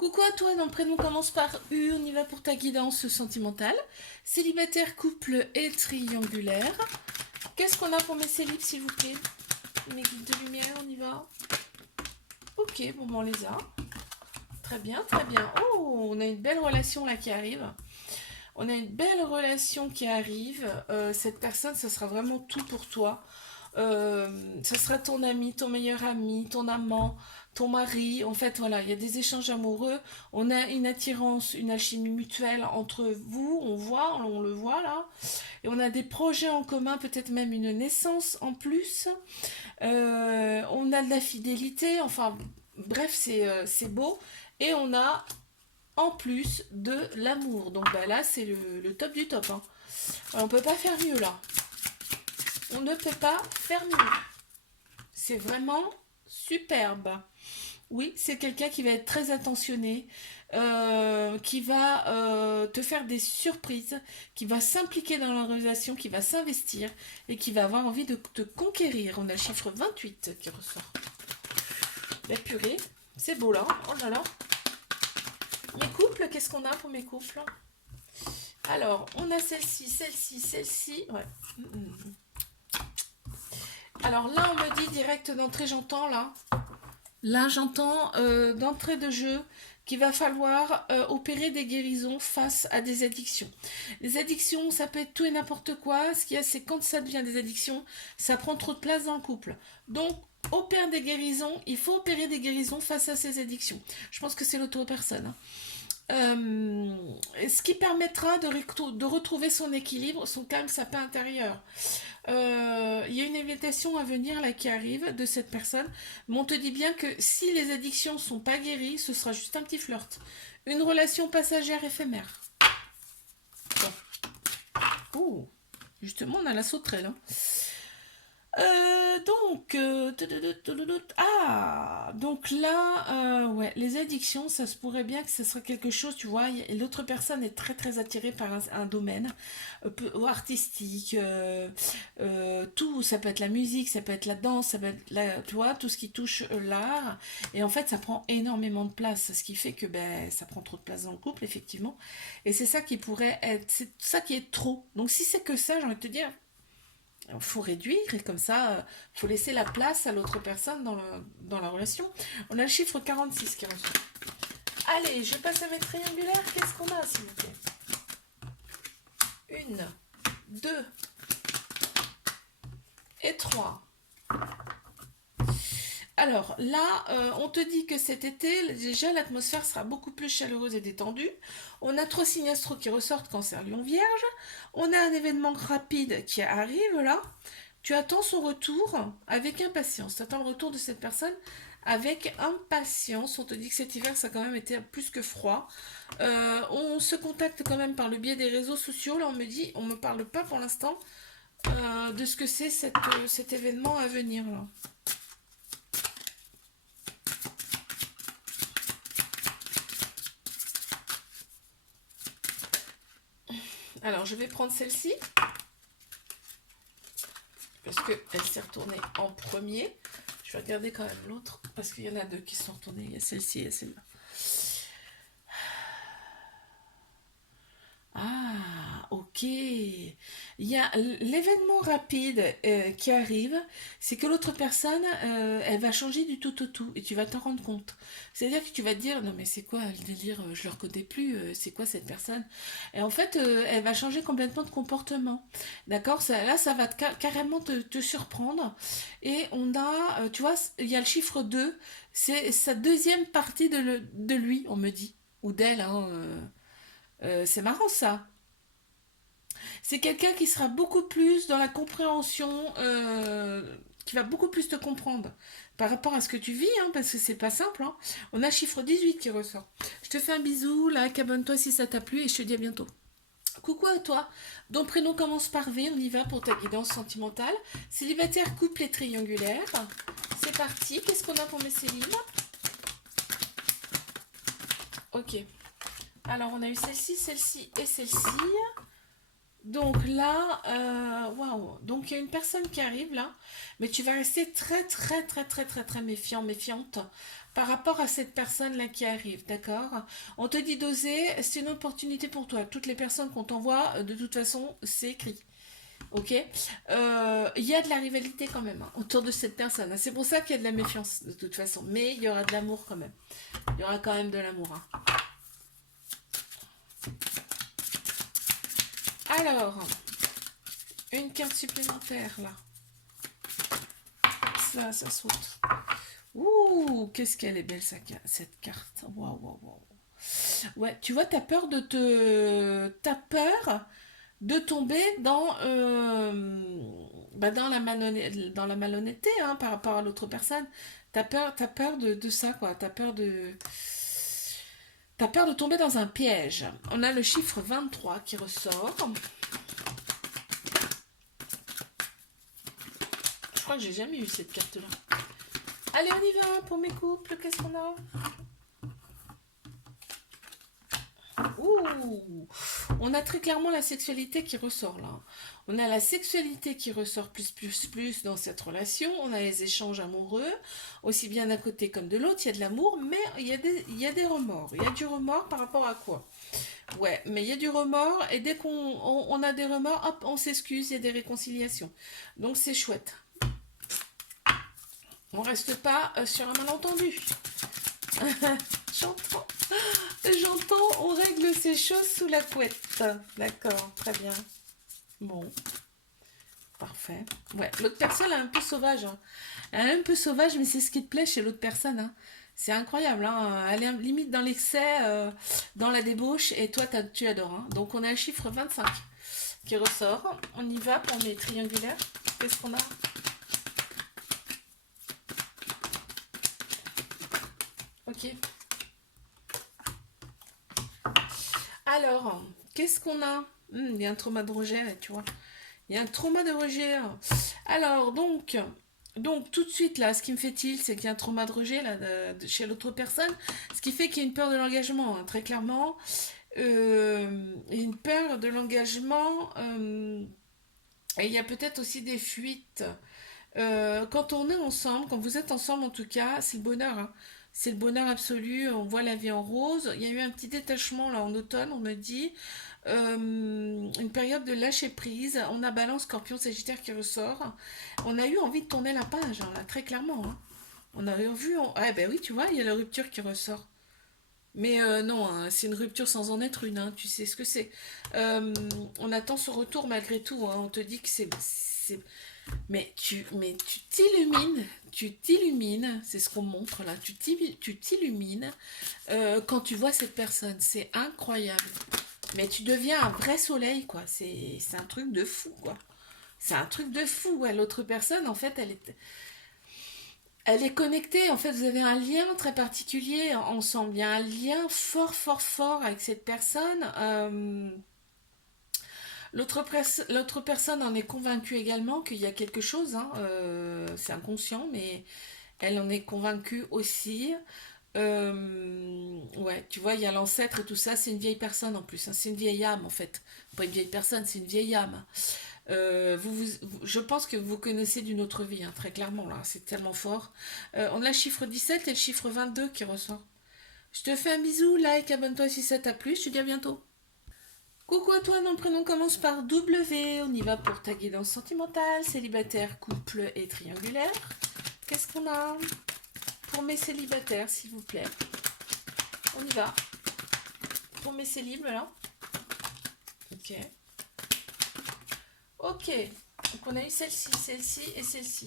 Coucou à toi, ton prénom commence par U, on y va pour ta guidance sentimentale. Célibataire, couple et triangulaire. Qu'est-ce qu'on a pour mes célibes, s'il vous plaît? Mes guides de lumière, on y va. Ok, bon, on les a. Très bien, très bien. Oh, on a une belle relation là qui arrive. On a une belle relation qui arrive. Cette personne, ça sera vraiment tout pour toi. Ce sera ton ami, ton meilleur ami, ton amant, ton mari. En fait, voilà, il y a des échanges amoureux. On a une attirance, une alchimie mutuelle entre vous. On le voit là. Et on a des projets en commun, peut-être même une naissance en plus. On a de la fidélité. Enfin, bref, c'est beau. Et on a en plus de l'amour. Donc bah, là, c'est le top du top, hein. On peut pas faire mieux là. On ne peut pas faire mieux. C'est vraiment superbe. Oui, c'est quelqu'un qui va être très attentionné, qui va te faire des surprises, qui va s'impliquer dans l'organisation, qui va s'investir et qui va avoir envie de te conquérir. On a le chiffre 28 qui ressort. La purée, c'est beau là. Oh là là. Mes couples, qu'est-ce qu'on a pour mes couples? Alors, on a celle-ci, celle-ci, celle-ci. Ouais. Alors là, on me dit direct d'entrée, j'entends là. Là, j'entends d'entrée de jeu qu'il va falloir opérer des guérisons face à des addictions. Les addictions, ça peut être tout et n'importe quoi. Ce qu'il y a, c'est quand ça devient des addictions, ça prend trop de place dans le couple. Donc, opère des guérisons. Il faut opérer des guérisons face à ces addictions. Je pense que c'est l'auto-personne, hein. Ce qui permettra de retrouver son équilibre, son calme, sa paix intérieure. Il y a une invitation à venir là qui arrive de cette personne, mais on te dit bien que si les addictions sont pas guéries, ce sera juste un petit flirt, une relation passagère éphémère. Bon. Ouh, justement on a la sauterelle, hein. Donc là, ouais, les addictions, ça se pourrait bien que ce soit quelque chose, tu vois, l'autre personne est très très attirée par un domaine artistique, tout, ça peut être la musique, ça peut être la danse, ça peut être, tu vois, tout ce qui touche l'art, et en fait, ça prend énormément de place, ce qui fait que ben, ça prend trop de place dans le couple, effectivement, et c'est ça qui pourrait être, c'est ça qui est trop. Donc si c'est que ça, j'ai envie de te dire, il faut réduire et comme ça, il faut laisser la place à l'autre personne dans la relation. On a le chiffre 46 qui ressort. Allez, je passe à mes triangulaires. Qu'est-ce qu'on a, s'il vous plaît? Une, deux et trois. Alors là, on te dit que cet été, déjà, l'atmosphère sera beaucoup plus chaleureuse et détendue. On a trois signes astro qui ressortent, Cancer, Lion, Vierge. On a un événement rapide qui arrive là. Tu attends son retour avec impatience. Tu attends le retour de cette personne avec impatience. On te dit que cet hiver, ça a quand même été plus que froid. On se contacte quand même par le biais des réseaux sociaux. Là, on me dit, on me parle pas pour l'instant de ce que c'est cet événement à venir là. Alors, je vais prendre celle-ci parce qu'elle s'est retournée en premier. Je vais regarder quand même l'autre parce qu'il y en a deux qui sont retournées. Il y a celle-ci et celle-là. Ah, ok. Il y a l'événement rapide qui arrive, c'est que l'autre personne, elle va changer du tout au tout et tu vas t'en rendre compte. C'est-à-dire que tu vas te dire, non mais c'est quoi le délire, je le reconnais plus, c'est quoi cette personne? Et en fait, elle va changer complètement de comportement. D'accord? Là, ça va carrément te surprendre. Et on a, tu vois, il y a le chiffre 2, c'est sa deuxième partie de lui, on me dit. Ou d'elle, hein. C'est marrant ça. C'est quelqu'un qui sera beaucoup plus dans la compréhension, qui va beaucoup plus te comprendre par rapport à ce que tu vis, hein, parce que c'est pas simple, hein. On a chiffre 18 qui ressort. Je te fais un bisou, like, abonne-toi si ça t'a plu et je te dis à bientôt. Coucou à toi, ton prénom commence par V, on y va pour ta guidance sentimentale. Célibataire, couple et triangulaire. C'est parti, qu'est-ce qu'on a pour mes célibes? Ok. Alors on a eu celle-ci, celle-ci et celle-ci. Donc là, waouh. Donc il y a une personne qui arrive là, mais tu vas rester très très très très très très méfiant, méfiante par rapport à cette personne là qui arrive, d'accord? On te dit d'oser, c'est une opportunité pour toi. Toutes les personnes qu'on t'envoie, de toute façon, c'est écrit. Ok. Il y a de la rivalité quand même hein, autour de cette personne. C'est pour ça qu'il y a de la méfiance de toute façon. Mais il y aura de l'amour quand même. Il y aura quand même de l'amour. Hein. Alors, une carte supplémentaire là. Ça saute. Ouh, qu'est-ce qu'elle est belle cette carte. Waouh, waouh, waouh. Ouais, tu vois, t'as peur de te. T'as peur de tomber dans la malhonnêteté hein, par rapport à l'autre personne. T'as peur de ça, quoi. T'as peur de tomber dans un piège. On a le chiffre 23 qui ressort. Je crois que j'ai jamais eu cette carte-là. Allez, on y va pour mes couples. Qu'est-ce qu'on a? Ouh, on a très clairement la sexualité qui ressort là. On a la sexualité qui ressort plus dans cette relation. On a les échanges amoureux, aussi bien d'un côté comme de l'autre. Il y a de l'amour, mais il y a des remords. Il y a du remords par rapport à quoi? Ouais, mais il y a du remords et dès on a des remords, hop, on s'excuse, il y a des réconciliations. Donc c'est chouette. On reste pas sur un malentendu. J'entends. J'entends, on règle ces choses sous la couette. D'accord, très bien. Bon, parfait. Ouais, l'autre personne est un peu sauvage. Hein. Elle est un peu sauvage, mais c'est ce qui te plaît chez l'autre personne. Hein. C'est incroyable. Hein. Elle est limite dans l'excès, dans la débauche, et toi, tu adores. Hein. Donc, on a le chiffre 25 qui ressort. On y va pour mes triangulaires. Qu'est-ce qu'on a? Ok. Alors, qu'est-ce qu'on a? Il y a un trauma de rejet, là, tu vois. Il y a un trauma de rejet. Alors, donc tout de suite, là, ce qui me fait tilt, c'est qu'il y a un trauma de rejet là, chez l'autre personne. Ce qui fait qu'il y a une peur de l'engagement, hein, très clairement. Une peur de l'engagement. Et il y a peut-être aussi des fuites. Quand on est ensemble, quand vous êtes ensemble en tout cas, c'est le bonheur. Hein. C'est le bonheur absolu, on voit la vie en rose. Il y a eu un petit détachement là en automne, on me dit. Une période de lâcher prise. On a Balance, Scorpion, Sagittaire qui ressort. On a eu envie de tourner la page, hein, là, très clairement. Hein. On a vu. Ah ben oui, tu vois, il y a la rupture qui ressort. Mais non, hein, c'est une rupture sans en être une, hein, tu sais ce que c'est. On attend ce retour malgré tout. Hein, on te dit que mais tu t'illumines, c'est ce qu'on montre là, tu t'illumines quand tu vois cette personne, c'est incroyable. Mais tu deviens un vrai soleil, quoi, c'est un truc de fou, quoi. C'est un truc de fou, ouais. L'autre personne, en fait, elle est connectée, en fait, vous avez un lien très particulier ensemble, il y a un lien fort, fort, fort avec cette personne. L'autre personne en est convaincue également qu'il y a quelque chose, hein, c'est inconscient, mais elle en est convaincue aussi. Ouais, tu vois, il y a l'ancêtre et tout ça, c'est une vieille personne en plus, hein, c'est une vieille âme en fait. Pas une vieille personne, c'est une vieille âme. Je pense que vous connaissez d'une autre vie, hein, très clairement, là, c'est tellement fort. On a le chiffre 17 et le chiffre 22 qui ressort. Je te fais un bisou, like, abonne-toi si ça t'a plu, je te dis à bientôt. Coucou à toi, nom prénom commence par W. On y va pour ta guidance sentimentale, célibataire, couple et triangulaire. Qu'est-ce qu'on a pour mes célibataires, s'il vous plaît? On y va. Pour mes célibes, là. Ok. Ok. Donc on a eu celle-ci et celle-ci.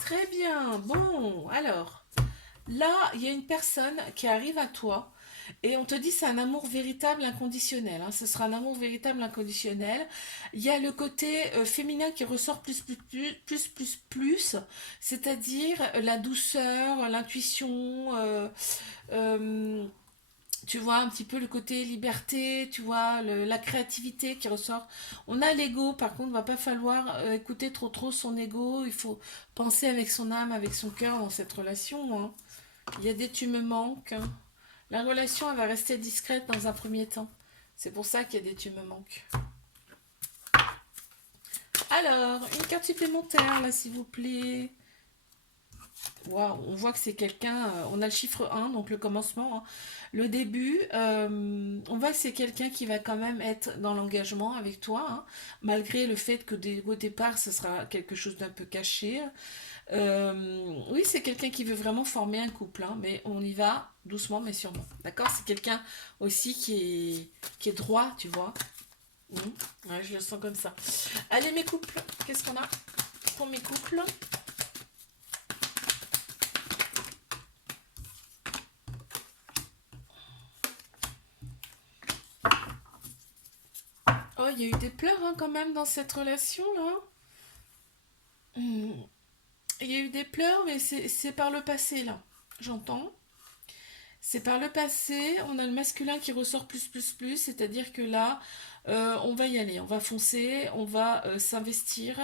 Très bien. Bon, alors. Là, il y a une personne qui arrive à toi et on te dit c'est un amour véritable inconditionnel. Hein. Ce sera un amour véritable inconditionnel. Il y a le côté féminin qui ressort plus, c'est-à-dire la douceur, l'intuition, euh, tu vois un petit peu le côté liberté, tu vois la créativité qui ressort. On a l'ego, par contre, va pas falloir écouter trop son ego. Il faut penser avec son âme, avec son cœur dans cette relation. Hein. Il y a des tu me manques. Hein. La relation, elle va rester discrète dans un premier temps. C'est pour ça qu'il y a des tu me manques. Alors, une carte supplémentaire, là, s'il vous plaît. Waouh, on voit que c'est quelqu'un, on a le chiffre 1, donc le commencement, hein. Le début, on voit que c'est quelqu'un qui va quand même être dans l'engagement avec toi, hein, malgré le fait que au départ, ce sera quelque chose d'un peu caché. Oui, c'est quelqu'un qui veut vraiment former un couple, hein, mais on y va doucement mais sûrement. D'accord? C'est quelqu'un aussi qui est droit, tu vois. Ouais, je le sens comme ça. Allez, mes couples, qu'est-ce qu'on a pour mes couples? Oh, il y a eu des pleurs hein, quand même dans cette relation-là. Hmm. Il y a eu des pleurs, mais c'est par le passé, là. J'entends. C'est par le passé, on a le masculin qui ressort plus, c'est-à-dire que là, on va y aller, on va foncer, on va s'investir,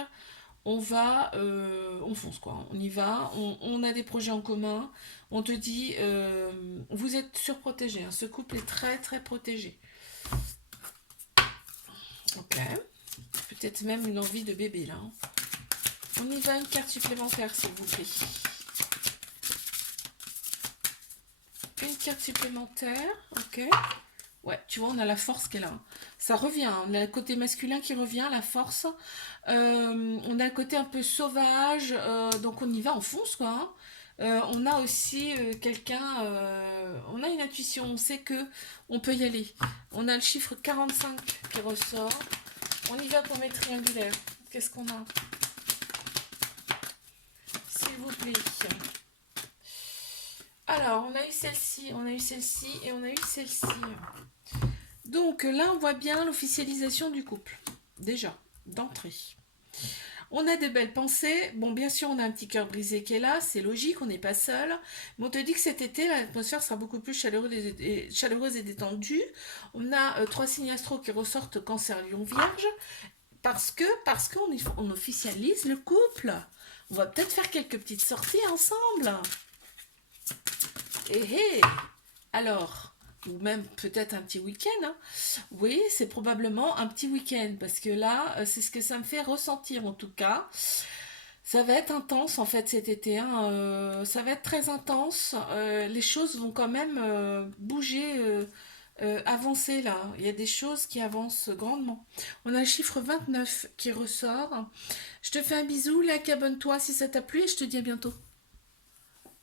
on fonce quoi, on y va, on a des projets en commun, on te dit, vous êtes surprotégé, hein, ce couple est très protégé. Ok, peut-être même une envie de bébé là, hein. On y va, une carte supplémentaire s'il vous plaît. Une carte supplémentaire, ok. Ouais, tu vois, on a la force qui est là, hein. Ça revient, hein. On a le côté masculin qui revient, la force. On a le côté un peu sauvage, donc on y va, on fonce, quoi, hein. On a aussi quelqu'un, on a une intuition, on sait que on peut y aller. On a le chiffre 45 qui ressort. On y va pour mes triangulaires. Qu'est-ce qu'on a? S'il vous plaît. Alors, on a eu celle-ci, on a eu celle-ci et on a eu celle-ci. Donc là, on voit bien l'officialisation du couple. Déjà, d'entrée. On a de belles pensées. Bon, bien sûr, on a un petit cœur brisé qui est là. C'est logique, on n'est pas seul. Mais on te dit que cet été, l'atmosphère sera beaucoup plus chaleureuse et détendue. On a trois signes astro qui ressortent Cancer, Lion, Vierge. Parce qu'on officialise le couple. On va peut-être faire quelques petites sorties ensemble. Et alors, ou même peut-être un petit week-end, hein. Oui, c'est probablement un petit week-end, parce que là, c'est ce que ça me fait ressentir en tout cas. Ça va être intense en fait cet été, hein. Ça va être très intense. Les choses vont quand même bouger, avancer là. Il y a des choses qui avancent grandement. On a le chiffre 29 qui ressort. Je te fais un bisou, like, abonne-toi si ça t'a plu et je te dis à bientôt.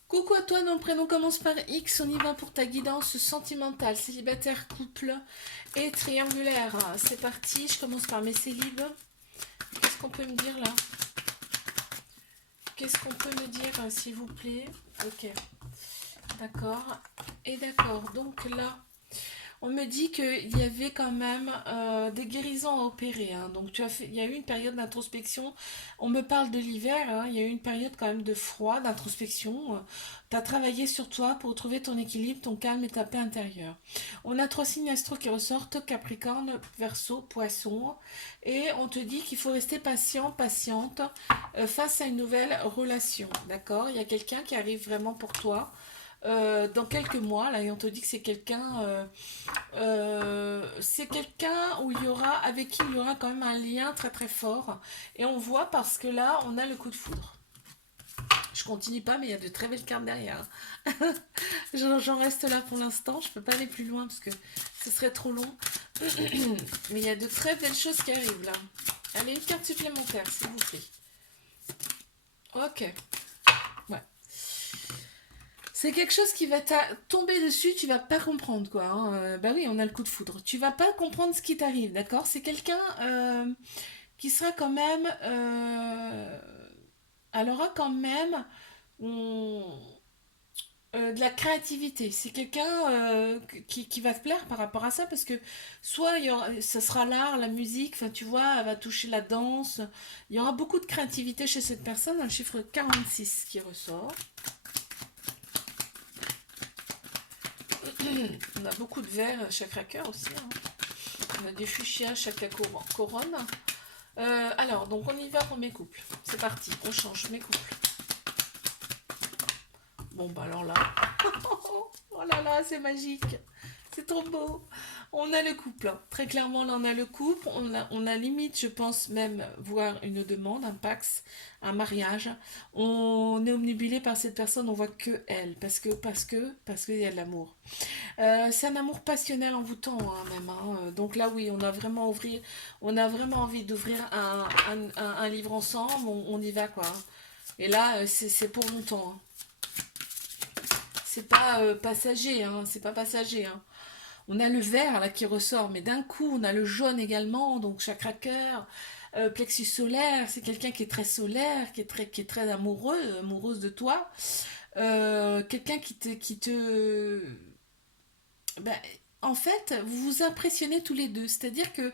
Coucou à toi, nom prénom commence par X, on y va pour ta guidance sentimentale, célibataire, couple et triangulaire. C'est parti, je commence par mes célibes. Qu'est-ce qu'on peut me dire là? Qu'est-ce qu'on peut me dire s'il vous plaît? Ok, d'accord. Et d'accord, donc là, on me dit qu'il y avait quand même des guérisons à opérer, hein. Donc il y a eu une période d'introspection. On me parle de l'hiver, hein. Il y a eu une période quand même de froid, d'introspection. Tu as travaillé sur toi pour trouver ton équilibre, ton calme et ta paix intérieure. On a trois signes astro qui ressortent, Capricorne, Verseau, Poisson. Et on te dit qu'il faut rester patient, patiente face à une nouvelle relation. D'accord? Il y a quelqu'un qui arrive vraiment pour toi dans quelques mois, là, et on te dit que c'est quelqu'un où il y aura, avec qui il y aura quand même un lien très fort. Et on voit parce que là, on a le coup de foudre. Je continue pas, mais il y a de très belles cartes derrière. J'en reste là pour l'instant. Je peux pas aller plus loin parce que ce serait trop long. Mais il y a de très belles choses qui arrivent là. Allez, une carte supplémentaire, s'il vous plaît. Ok. Ouais. C'est quelque chose qui va tomber dessus, tu vas pas comprendre quoi, hein. Bah oui, on a le coup de foudre. Tu vas pas comprendre ce qui t'arrive, d'accord? C'est quelqu'un qui sera quand même. Elle aura quand même hum, de la créativité. C'est quelqu'un qui va te plaire par rapport à ça parce que soit ça sera l'art, la musique, enfin tu vois, elle va toucher la danse. Il y aura beaucoup de créativité chez cette personne, un chiffre 46 qui ressort. On a beaucoup de verts chakra-cœur aussi, hein. On a des fuchsias chakra couronne. Alors, donc on y va pour mes couples. C'est parti, on change mes couples. Bon, bah alors là. Oh là là, c'est magique. C'est trop beau. On a le couple, hein. Très clairement, là, on a le couple. On a limite, je pense même, voir une demande, un pax, un mariage. On est omnibulé par cette personne, on voit que elle. Parce qu'il y a de l'amour. C'est un amour passionnel, envoûtant, hein, même, hein. Donc là, oui, on a vraiment envie d'ouvrir un livre ensemble. On y va, quoi, hein. Et là, c'est pour longtemps, hein. C'est pas passager, hein. C'est pas passager, hein. On a le vert là qui ressort, mais d'un coup, on a le jaune également, donc chakra cœur, plexus solaire, c'est quelqu'un qui est très solaire, qui est très amoureux, amoureuse de toi. Quelqu'un ben, en fait, vous vous impressionnez tous les deux, c'est-à-dire que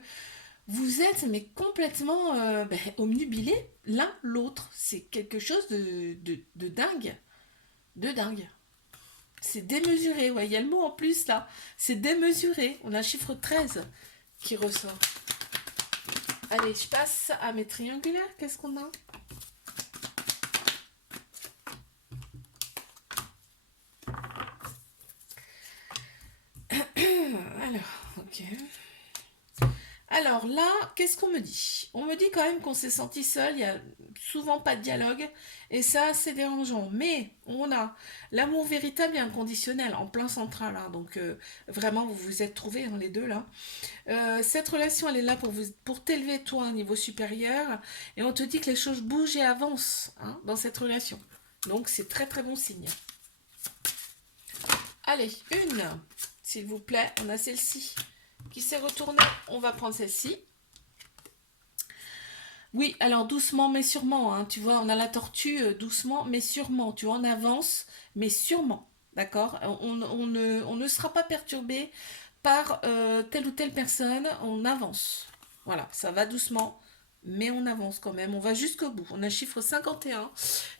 vous êtes mais complètement omnubilés l'un l'autre. C'est quelque chose de dingue, de dingue. C'est démesuré, ouais, il y a le mot en plus là. C'est démesuré. On a le chiffre 13 qui ressort. Allez, je passe à mes triangulaires. Qu'est-ce qu'on a? Alors, ok. Alors là, qu'est-ce qu'on me dit? On me dit quand même qu'on s'est senti seul, il y a souvent pas de dialogue, et ça c'est dérangeant. Mais on a l'amour véritable et inconditionnel en plein central, hein. Donc vraiment vous vous êtes trouvés, hein, les deux là. Cette relation elle est là pour t'élever toi à un niveau supérieur, et on te dit que les choses bougent et avancent, hein, dans cette relation. Donc c'est très très bon signe. Allez, une, s'il vous plaît, on a celle-ci qui s'est retournée, on va prendre celle-ci. Oui, alors doucement mais sûrement, hein, tu vois, on a la tortue, doucement mais sûrement, tu vois, on avance mais sûrement, d'accord? On ne sera pas perturbé par telle ou telle personne, on avance. Voilà, ça va doucement, mais on avance quand même, on va jusqu'au bout. On a le chiffre 51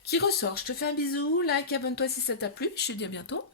qui ressort. Je te fais un bisou, like, abonne-toi si ça t'a plu, je te dis à bientôt.